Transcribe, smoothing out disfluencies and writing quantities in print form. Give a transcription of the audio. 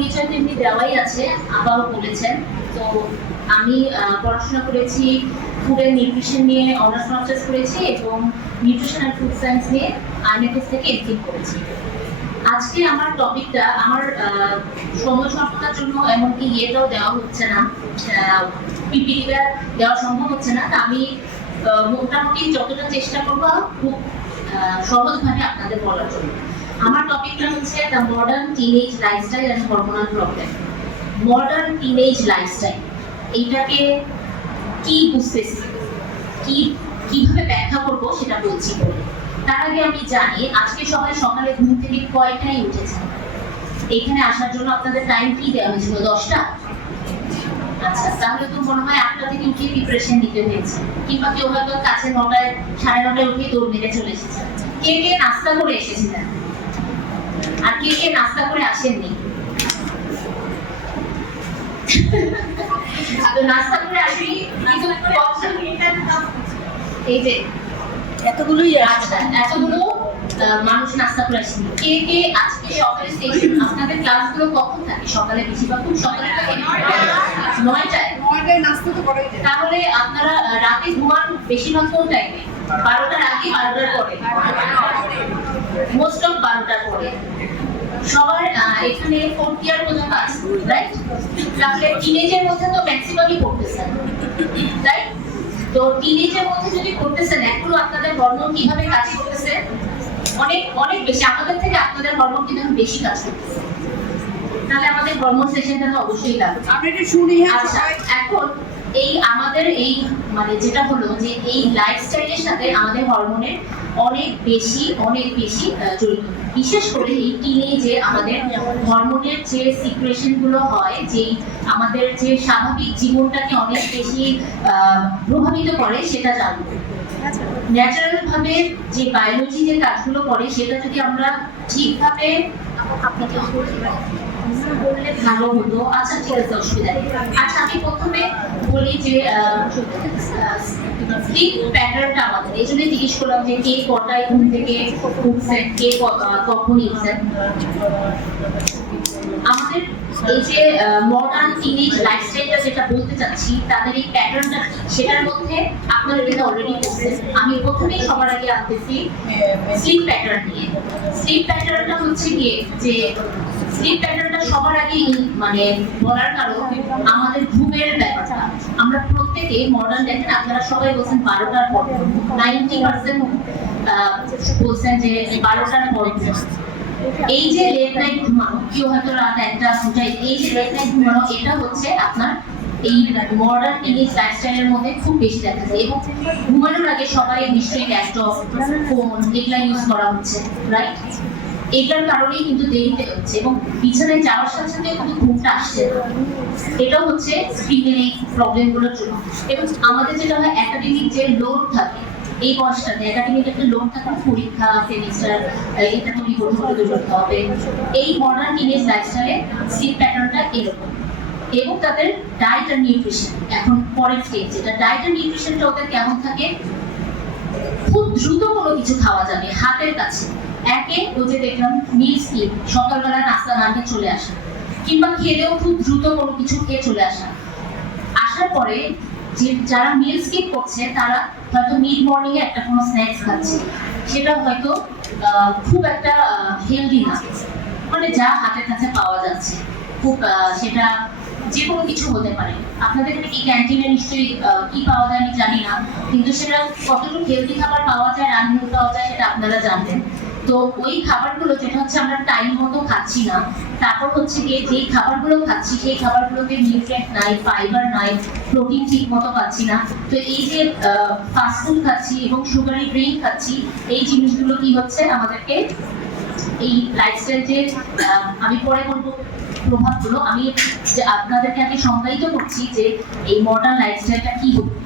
পরিচয় তেমনি দেওয়াই আছে, আপাও বলেছেন। তো আমি পড়াশোনা করেছি ফুড অ্যান্ড নিউট্রিশন নিয়ে, অনার্স মাস্টার্স করেছি এবং নিউট্রিশন অ্যান্ড ফুড সায়েন্স নিয়ে আইএমএফএস থেকে এমফিল করেছি। আজকে আমার টপিকটা আমার সময় স্বল্পতার জন্য এমনকি ইয়েটাও দেওয়া হচ্ছে না, পিপিটিটা দেওয়া সম্ভব হচ্ছে না। আমি মোটামুটি যতটা চেষ্টা করবো খুব সহজভাবে আপনাদের বলার জন্য। আমার টপিকটা হচ্ছে the modern teenage lifestyle and hormonal problem. Modern teenage lifestyle এইটাকে কি বুঝতেছি, কিভাবে ব্যাখ্যা করবো সেটা বলছি। তার আগে আমি জানি আজকে সবাই সকালে ঘুম থেকে কয়টায় উঠেছেন? এখানে আসার জন্য আপনাদের টাইম কি দেওয়া হয়েছিল? 10টা। আচ্ছা, তাহলে তো মনে হয় 8টা থেকে উঠে প্রিপারেশন নিতে হয়েছে, কিংবা কেউ হয়তো কাছে 9টায় 9:30টায় উঠে দৌড় মেরে চলে এসেছেন। কে কে নাস্তা করে এসেছিলেন আর কে কে নাস্তা করে আসেননি? তো নাস্তা করে আসেনি, এই যে এতগুলোই এতগুলো মানুষ নাস্তা করে আসেনি। কে কে আজকে সকালে সেশন, আপনাদের ক্লাসগুলো কখন থাকে? সকালে বেশিরভাগ খুব সকালে থাকে, 9টায় নাস্তা তো করে। তাহলে আপনারা রাতে ঘুমান বেশিরভাগ কোন টাইমে? 12টার আগে, 12টার পরে? মোস্ট অফ 12টার পরে। সবার এখানে 4th ইয়ার পর্যন্ত আছে, রাইট? তাহলে টিনেজের মধ্যে তো ম্যাক্সিমামই পড়তেছেন, রাইট? তো টিনেজের মধ্যে যদি করতেছেন, এখনো আপনাদের হরমোন কিভাবে কাজ করতেছে? অনেক অনেক বেশি, আমাদের থেকে আপনাদের হরমোন কিন্তু বেশি কাজ করতেছে। তাহলে আমাদের হরমোন সেশনটা তো অবশ্যই লাগবে। আমরা এটা শুনি। আচ্ছা, এখন এই আমাদের এই মানে যেটা হলো যে এই লাইফস্টাইলের সাথে আমাদের হরমোনের অনেক বেশি জড়িত। বিশেষ করে এই টিনেজে আমাদের হরমোনের যে সিক্রেশন গুলো হয়, যে আমাদের যে স্বাভাবিক জীবনটাকে অনেক বেশি প্রভাবিত করে, সেটা জানবো। ন্যাচারাল ভাবে যে বায়োলজি যে কাজগুলো করে, সেটা যদি আমরা ঠিকভাবে আপনাকে বললে ভালো হতো। আচ্ছা, ঠিক আছে, অসুবিধা নেই। আচ্ছা, আমি প্রথমে বলি যে স্লিপ প্যাটার্নটা আমাদের, এই জন্য জিজ্ঞেস করলাম যে কে কটায় ঘুম থেকে উঠছেন, কে কখন উঠছেন। আমাদের এই যে মডার্ন টিনেজ লাইফস্টাইলটা যেটা বলতে চাচ্ছি, তাদের এই প্যাটার্নটা সেটার মধ্যে আপনারা কিন্তু অলরেডি বলছেন। আমি প্রথমেই সবার আগে আসতেছি স্লিপ প্যাটার্ন নিয়ে। স্লিপ প্যাটার্নটা হচ্ছে গিয়ে যে স্লিপ প্যাটার্নটা সবার আগে মানে বলার কারণ আমাদের ঘুমের ব্যাপারটা। আমরা প্রত্যেকে মডার্ন দেখেন, আপনারা সবাই বলছেন 12টার পর, 90% বলছেন যে 12টার পর। এই যে লেট নাইট ঘুমানো, কেউ হয়তো রাত 1টা 2টায়, এই যে লেট নাইট ঘুমানো, এটা হচ্ছে আপনার এই মডার্ন টিনেজ লাইফস্টাইলের মধ্যে খুব বেশি দেখা যায়। এবং ঘুমানোর আগে সবাই নিশ্চয়ই ল্যাপটপ, ফোন এগুলা ইউজ করা হচ্ছে, রাইট? এটার কারণেই কিন্তু দেরিতে হচ্ছে এবং বিছানায় যাওয়ার সাথে সাথে কিন্তু ঘুমটা আসছে না। এটাও হচ্ছে স্ক্রিনের এই প্রবলেমগুলোর জন্য। এবং আমাদের যেটা হয় একাডেমিক যে লোড থাকে, এই বয়সটাতে একাডেমিক একটা লোড থাকে, পরীক্ষা, সেমিস্টার, এটা তৈরি করতে হবে। এই মডার্ন টিনেজ লাইফস্টাইলে স্লিপ প্যাটার্নটা এরকম। এবং তাদের ডায়েট আর নিউট্রিশন, এখন পরের স্টেজ যেটা ডায়েট আর নিউট্রিশনটা ওদের কেমন থাকে? খুব দ্রুত কোনো কিছু খাওয়া যাবে হাতের কাছে। একে ওই যে দেখলাম মিল স্কিপ, সকালবেলা নাস্তা না খেয়ে চলে আসা, কিংবা খেলেও খুব দ্রুত কোনো কিছু খেয়ে চলে আসা। আসার পরে যে যারা মিল স্কিপ করছে, তারা হয়তো মিড মর্নিং এ একটা কোনো স্ন্যাক্স খাচ্ছে, সেটা হয়তো খুব একটা হেলদি না, মানে যা হাতের কাছে পাওয়া যাচ্ছে, খুব সেটা যে কোনো কিছু হতে পারে। আপনাদের এখানে কি ক্যান্টিনে নিশ্চয়ই কি পাওয়া যায় আমি জানি না, কিন্তু সেটা কতটুকু হেলদি খাবার পাওয়া যায়, রান্না পাওয়া যায়, সেটা আপনারা জানবেন। তো ওই খাবারগুলো যেটা হচ্ছে আমরা টাইম মতো খাচ্ছি না, তারপর হচ্ছে গিয়ে যেই খাবারগুলো খাচ্ছি সেই খাবারগুলোতে নিউট্রিয়েন্ট নাই, ফাইবার নাই, প্রোটিন ঠিক মতো পাচ্ছি না। তো এই যে ফাস্টফুড খাচ্ছি এবং সুগারি ড্রিঙ্ক খাচ্ছি, এই জিনিসগুলো কি হচ্ছে আমাদেরকে এই লাইফস্টাইল যে আমি পরে বলবো প্রভাবগুলো, আমি আপনাদেরকে আগে সংজ্ঞায়িত করছি যে এই মডার্ন লাইফস্টাইলটা কি হচ্ছে।